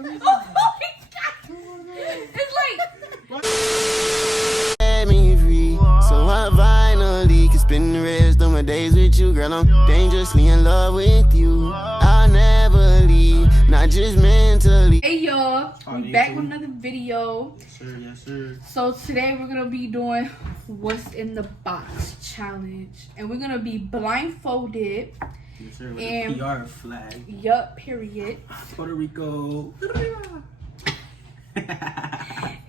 Oh my god! It's like... Let me free, so I finally can spend the rest of my days with you. Girl, I'm dangerously in love with you. I'll never leave, not just mentally. Hey y'all, we back with another video. Yes sir, yes sir. So today we're gonna be doing what's in the box challenge, and we're gonna be blindfolded. Yes sir, with And- the PR flag. Yup, period. Puerto Rico.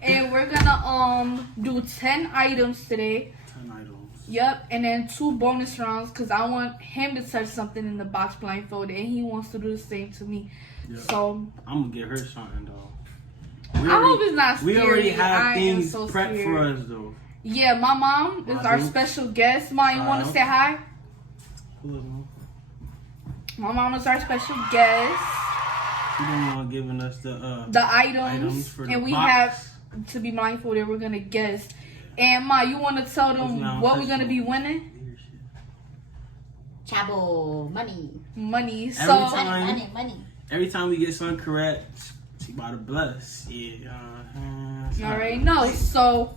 And we're gonna do 10 items today. 10 items. Yup, and then 2 bonus rounds because I want him to touch something in the box blindfolded, and he wants to do the same to me. Yep. So I'm gonna get her something though. I hope it's not scary. We already have I am things so prepped scared. for us though. Yeah, my mom is our Madu. special guest. Mom, you want to say hi? Who My mom is our special guest. the one giving us the Items for the and we box. have to be blindfolded. We're gonna guess. And Ma, you want to tell them what we're gonna be winning? Chabo, money. Money. So Every time- Money. Every time we get something correct, she about to bless. Yeah. you already know. So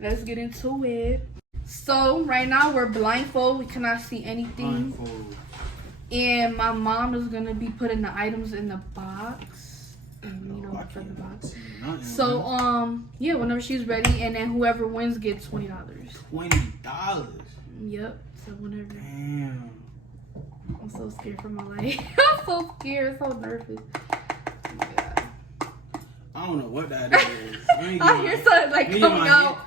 let's get into it. So right now we're blindfold. We cannot see anything. Blindfold. And my mom is gonna be putting the items in the box. And you know, I for the can't box. see nothing, So man. yeah, whenever she's ready, and then whoever wins gets $20. $20. Yep. So whenever. Damn. I'm so scared for my life. I'm so scared, so nervous. Oh my God. I don't know what that is. I hear something like Give me coming my out.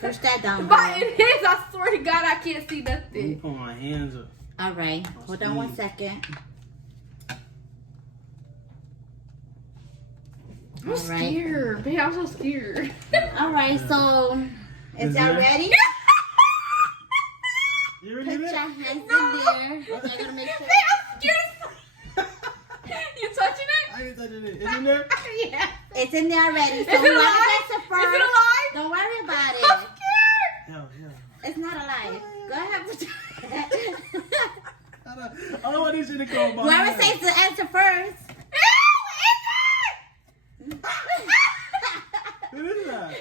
Push that down. But it is, I swear to God, I can't see Let me nothing. put my hands up. All right. Hold on 1 second. I'm All right. scared. Babe, I'm so scared. All right. So, is Is that there- ready? You Put ready your to hands in there. Okay, gonna make sure. Babe, I'm scared. You touching it? I ain't touching it. Is it in there? Yeah. It's in there already. So Is it whoever alive? gets it Is first, it alive? don't worry about I'm it. scared. Hell yeah. It's not alive. Go ahead. Put your... I don't want this shit to come by. Whoever says the answer first. What is that?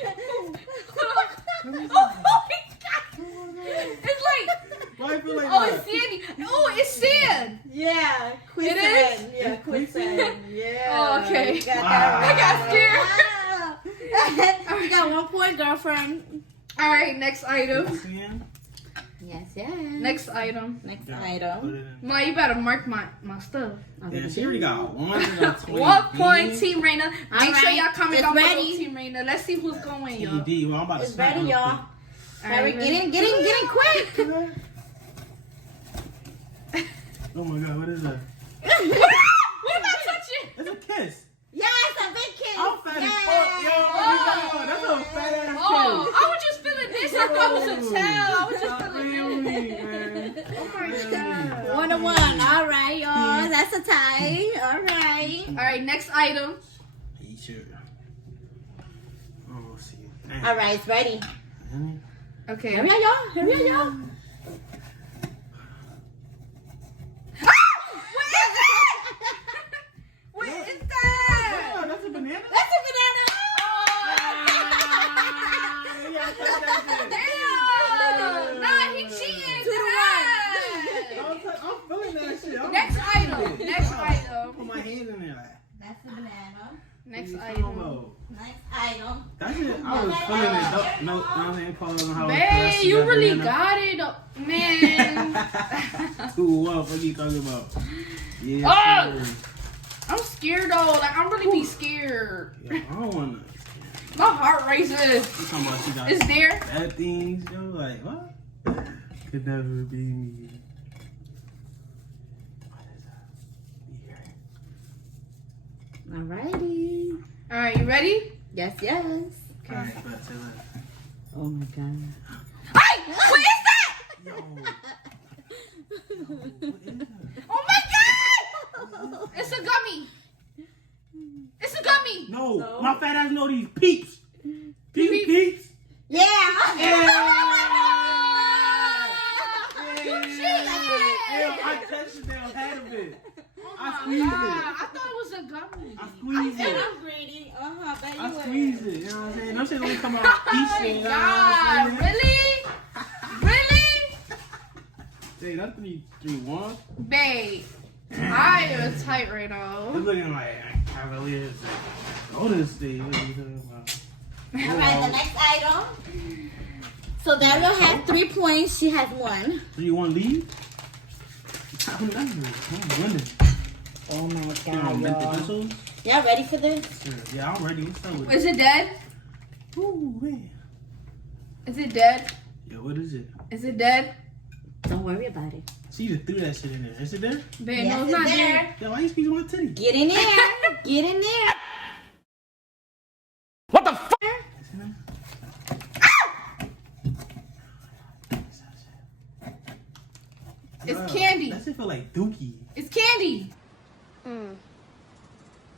Oh my God. It's like, Why I feel like oh, that? it's sandy. Oh, it's sand. Yeah, quicksand. It is? Yeah, quicksand. Yeah. Oh, okay. You got Wow. that I got right. You got 1 point, girlfriend. All right, next item. Sand? Yes, yes. Next item. Next Yeah, put item. it in. Ma, you better mark my stuff. Yeah, she already got 120. 1 point, Team Raina. Make All sure right, y'all comment it's down below, ready. Team Raina. Let's see who's going to win, y'all. TD. Well, I'm about to It's snap ready, real y'all. All Hurry, right, get in quick. quick. Oh my God, what is that? What am I touching? It's a kiss. Yeah, it's a big kiss. I'm fat as Yeah. fuck, yo. Oh. That's a fat ass Oh, kiss. I was just feeling this. I thought it was a tail. I was just Stop feeling playing this. with me, man. Oh my God. 1 to 1. All right, y'all. That's a tie. All right. All right, next item. He should. Oh, we'll see. Damn. All right, it's ready. Okay. Hurry up, y'all. Hurry up, y'all. What is that? Oh, that's a banana? That's a banana. Yeah, touch that shit. Damn! Nah, he cheating. 2 to 1. I'm feeling that shit. I'm Next feeling item. it. Next Put item. my hands in there. Like, That's the banana. Next what you item. talking about? Next item. That shit, I was feeling it. No, I'm saying, Paul, how Babe, you really got it, man. 2-1. What you talking about? Yeah. Oh! sir. I'm scared though. Like I'm really be scared. Yeah, I don't wanna. My heart races. You talking about she got It's there. bad things, yo? Like what? Could never be me. What is that? Yeah. Alrighty. All right, you ready? Yes, yes. All right, but say that. Oh my god. Hey, what is that? Yo. What is that? Oh my God! It's a gummy. It's a gummy. No, my fat ass know these peeps. Peeps. Yeah. You cheated. I touched it down, had of it. I Oh squeezed my God. it. I thought it was a gummy. I squeeze it. I'm greedy. Bet I you squeeze is. it. You know what I'm saying? No shit gonna come out each shit. God, really? Really? Hey, that's 3-1. Babe, I am tight right now. It's looking like Cavaliers. Golden State. What are you talking about? All right, the next item. So Daryl has 3 points. She has 1. 3-1 lead? I'm winning. Oh my You know, God, mental y'all. missiles? Y'all ready for this? Sure. Yeah, I'm ready. What's up with it? Is it dead? Ooh, man. Is it dead? Yeah, what is it? Is it dead? Don't worry about it. She just threw that shit in there. Is it there? Babe, Yes, no, it's it's not there. dead. Yeah, why you squeezing my titty? Get in there. Get in there. Is it there? It's Girl, candy. That shit feel like Dookie. It's candy.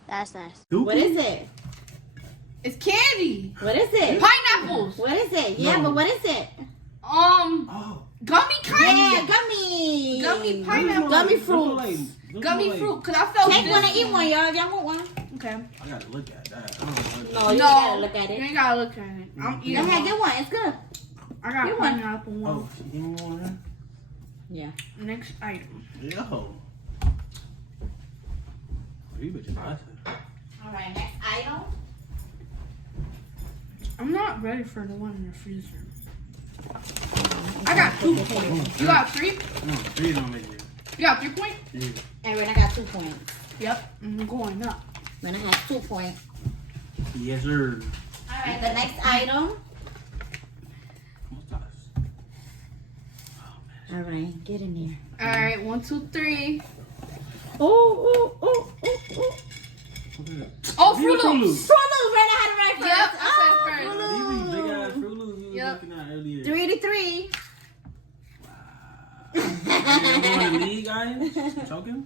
That's nice. Dookie? What is it? It's candy. What is it? Pineapples. What is it? Yeah, No. but what is it? Oh. Gummy kind. Yeah, gummy. Gummy pineapple. Gummy Those fruit. look like- those Gummy look like- fruit. Cause I felt Take this. one and eat one, y'all. Y'all want one? Okay. I gotta look at that. I don't know. No, you No, gotta look at You it. ain't gotta look at it. I'm Go eating ahead, one. get one. It's good. I got get one. pineapple one. Oh, she gave me one. Yeah. Next item. Yo. You bitch nice. All right, next item. I'm not ready for the one in the freezer. I got 2 points. You got 3? No, 3 don't make it. You got 3 points? Yeah. And Rena got 2 points. Yep. I'm going up. Rena has 2 points. Yes, sir. All right, the next item. What's that? All right, get in there. All right. 1, 2, 3. Oh. Oh, Fruit Loops. Fruit Loops, Rena had it right first. Yep, I said it first. These big ass Fruit Loops we was Yep. looking at earlier. 3-3. You want to lead, guys? I'm choking?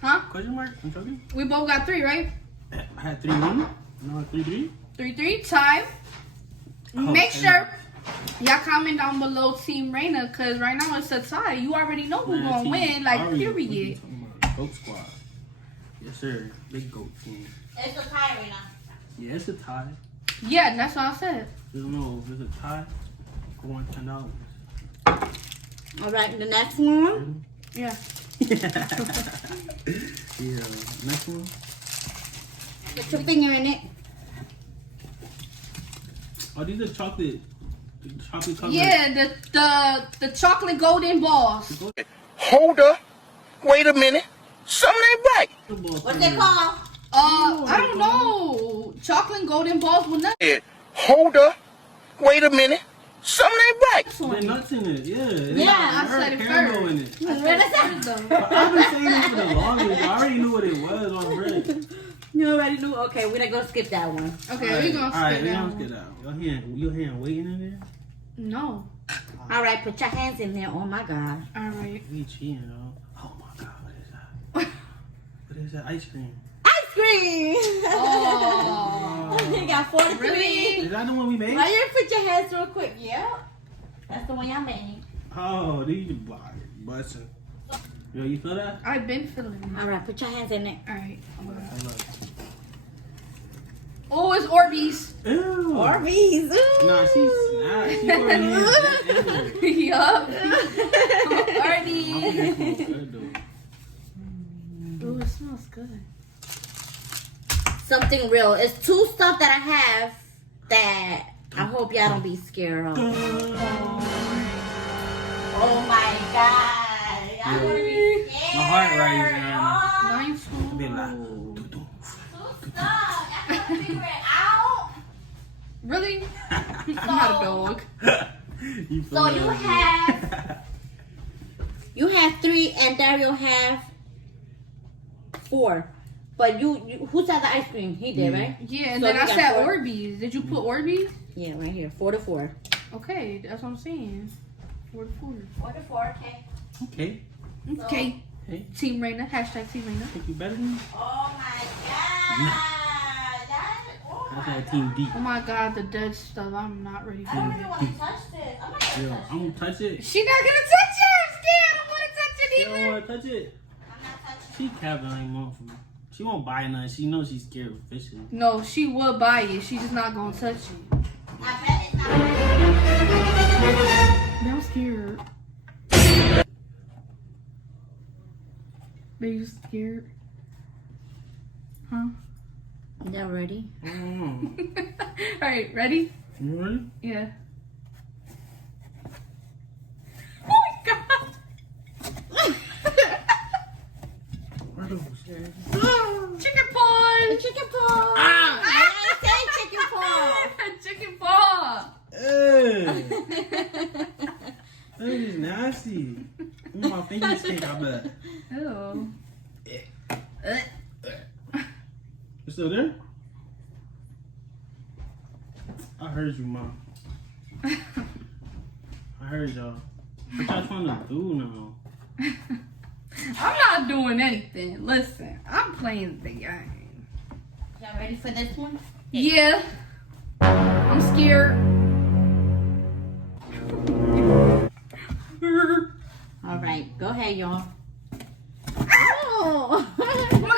Huh? Question mark? I'm choking? We both got 3, right? I had 3-1. No, 3-3. 3-3. Time. Make sure y'all comment down below Team Raina, cause right now it's a tie. You already know who's gonna win. Like period. Goat squad. Yes, sir. Big goat team. It's a tie, Rena. Yeah, it's a tie. Yeah, that's what I said. I don't know if it's a tie. I want $10. All right, the next one. Yeah. Yeah. Next one. Put your finger in it. Oh, these are chocolate. Chocolate covered. Yeah, the chocolate golden balls. Hold up. Wait a minute. Something ain't right. What's it called? I don't know. Chocolate golden balls with nuts. Hold up. Wait a minute. Something ain't right. There's nuts in it. Yeah. Yeah, I said it caramel in first. it. Rena said. I've been saying this for the longest. I already knew what it was on bread. You already knew. Okay, we're gonna skip that one. Okay, we gonna Alright, skip we that gonna one. skip that. Your hand waiting in there? No. All right, put your hands in there. Oh my God. All right. We cheating, though. Oh my God, what is that? What is that? Ice cream. Ice cream. Oh. You got 4-3. Really? Is that the one we made? Right here, put your hands real quick. Yeah. That's the one y'all made. Oh, these are busting. Yo, you feel that? I've been feeling it. All right, put your hands in it. All right. Hold up. Oh, it's Orbeez. Ew. ORBEEZ. Nah, she already has that in there. Yup. I Orbeez. think it smells good, though. Ooh, it smells good. Something real. It's 2 stuff that I have that I hope y'all don't be scared of. Oh my God. Y'all gonna be scared. My heart rising right now. Mine's I'll be like, full. Stop. Y'all gonna figure it out. Really? I'm not a dog. You feel So that? you have 3 and Dario have 4. But you who said the ice cream? He did, right? Yeah, and So then you I got said 4? Orbeez. Did you put Orbeez? Yeah, right here. 4-4. Okay, that's what I'm saying. 4 to 4. 4-4, okay. Okay. Okay. Hey, Team Raina. Hashtag Team Raina. think you better than me? Oh my God. That's that Team D. Oh my God, the dead stuff. I'm not ready for I don't it. really want to touch this. I'm not gonna Yo, touch I'm gonna touch it. She's not gonna touch it. I'm scared. I don't want to touch it You don't either. wanna touch it? it. I'm not touching She capping like mom for me. She won't buy nothing. She knows she's scared of fishes. No, she will buy it. She's just not gonna touch it. I bet it's not. I'm scared. Are you scared? Huh? Y'all ready? Alright, ready? You ready? Yeah. Oh my god! Where those? Chicken paw! Chicken paw. Ah! I say chicken paw. Chicken paw! That is nasty. My fingers stink, I bet. Ew. You still there? I heard you, Mom. I heard y'all. What y'all trying to do now? I'm not doing anything. Listen, I'm playing the game. Y'all ready for this one? Yeah. I'm scared. All right, go ahead, y'all. Oh. Oh my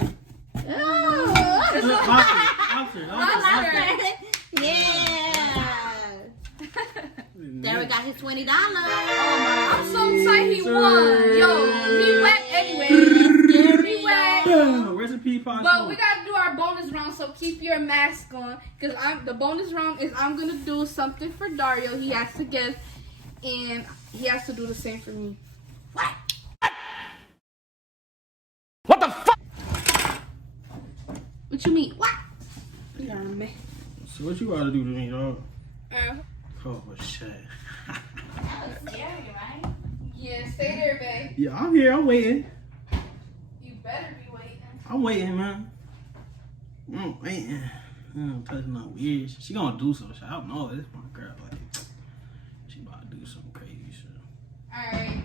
god! Oh. It's Lobster. Yeah. Derek got his $20. I'm so excited he won. Yo, he went anyway. He went. Recipe pasta. But we gotta do our bonus round, so keep your mask on. Cause the bonus round is I'm gonna do something for Dario. He has to guess, and he has to do the same for me. What? What the fuck? What you mean? What? Yeah, man. So what you gotta do to me, dog? Oh shit. That was scary, right? Yeah, stay there, babe. Yeah, I'm here. I'm waiting. You better be waiting. I'm waiting, man. I'm waiting. I'm touching no weird shit. She gonna do some shit. I don't know. This my girl. Like, she about to do some crazy shit. All right.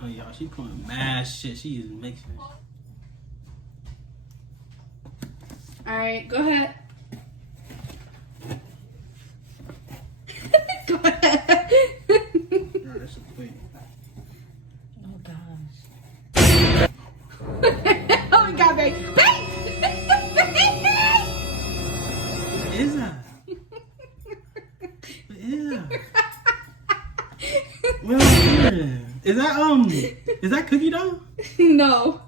Oh, y'all, she putting mad shit. She is mixing it. All right, go ahead. Go ahead. Alright, that's a plate. Oh gosh. Oh my god, babe. What is that? What is that? Well, is that cookie dough? No.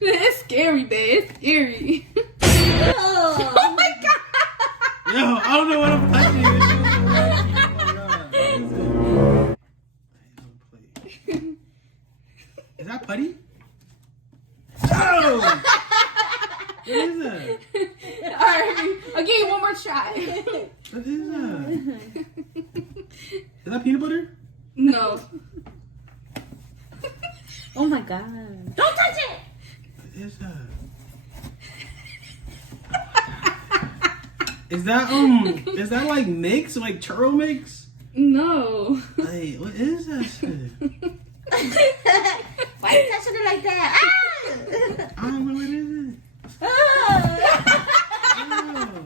It's scary, babe. It's scary. Oh. Oh my god. Yo, I don't know what I'm touching. Oh my god. Is that putty? Oh! What is that? Alright, I'll give you one more try. What is that? Is that peanut butter? No. Oh my god. Don't touch it. What is that? Is that like mix? Like churro mix? No. Hey, what is that shit? Why are you touching it like that? Ah! I don't know what it is. Ah!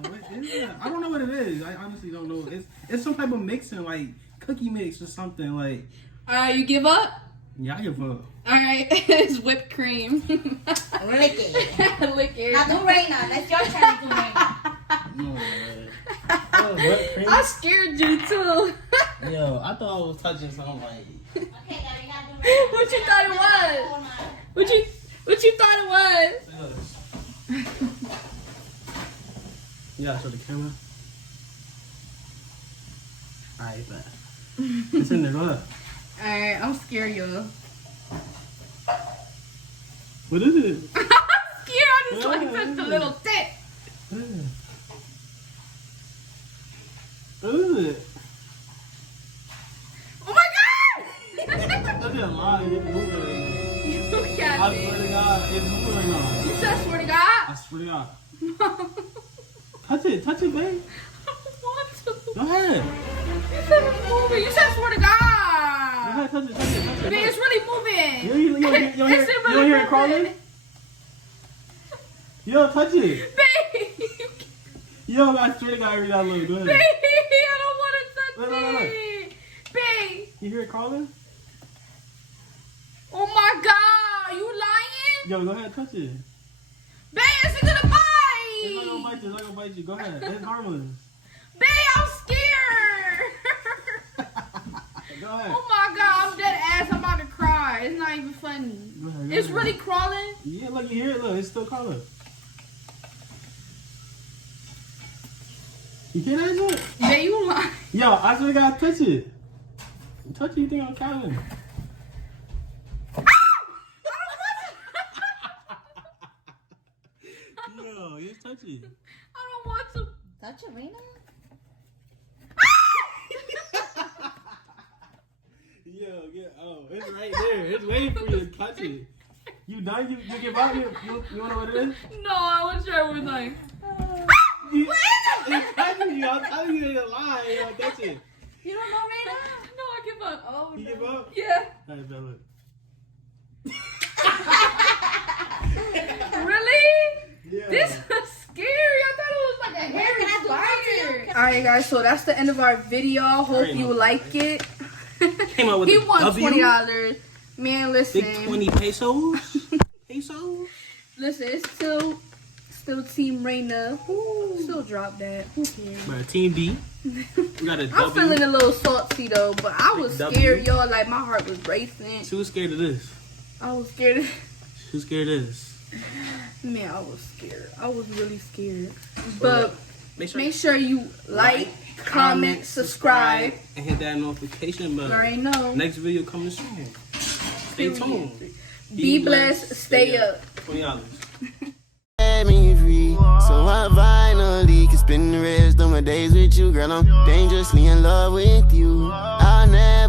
What is that? I don't know what it is. I honestly don't know. It's some type of mixing, like cookie mix or something. Like, Alright, you give up? yeah, I give up. Alright, it's whipped cream. Lick it. Lick it. Now do Raina. That's your turn to do Raina. No way. Oh, what cream? I scared you too. Yo, I thought I was touching something like. Okay, now you gotta do Raina. What you thought it was? What you thought it was? You gotta show the camera. Alright, bet. It's in there. Go ahead. Alright, I'm scared, y'all. What is it? I'm scared. I just want to touch the little tip. What is it? What is it? Oh my god! Look at mine. It's moving right You now. can't I swear to God, it's moving right now. You said swear to God? I swear to God. Touch it, babe. I don't want to. Go ahead. You said it's moving. You said swear to Go God. ahead, touch it. Babe, it's really moving. You don't hear it crawling? Yo, touch it. Babe. Yo, I swear to God, every time I look. Go ahead. Babe, I don't want to touch Look. it. Babe. You hear it crawling? Oh my god, you lying? Yo, go ahead, touch it. Babe, it's gonna It's not bite. gonna bite you. It's not gonna bite you. Go ahead. It's harmless. Babe, I'm scared. Go ahead. Oh my god, I'm dead ass. I'm about to cry. It's not even funny. Go ahead, go It's ahead. really crawling. Yeah, look, you hear it. Look, it's still calling. You hear that shit? Babe, you lying. Yo, I just gotta touch it. Touch it, you think I'm counting? Yo, just touch it. I don't want to. Touch it, Rena. Yo, it's right there. It's waiting for you to touch it. You done? You give up? You wanna know what it is? No, I want to try one thing. It's touching you. I'm telling you, it's a lie. Yo, touch it. You don't know Rena? No, I give up. Oh, You give up? yeah. Alright, Bella. Really? Yeah. This was scary. I thought it was like a hairy can I do spider. something? Alright, guys, so that's the end of our video. Hope Alright, you no. like it. Came out with He a won W. $20. Man, listen. Big 20 pesos. Listen, it's still Team Raina. Still drop that. Who cares? But Team B. We got a W. I'm feeling a little salty though, but I was W. scared, y'all. Like my heart was racing. She was scared of this. I was scared. She was scared of this. Man, I was scared. I was really scared. But Make make sure you like, comment, subscribe. and hit that notification You button. already know. Next video coming soon. Stay tuned. Be blessed. Stay up. $20. Set me free, so I finally can spend the rest of my days with you, girl. I'm dangerously in love with you. I'll never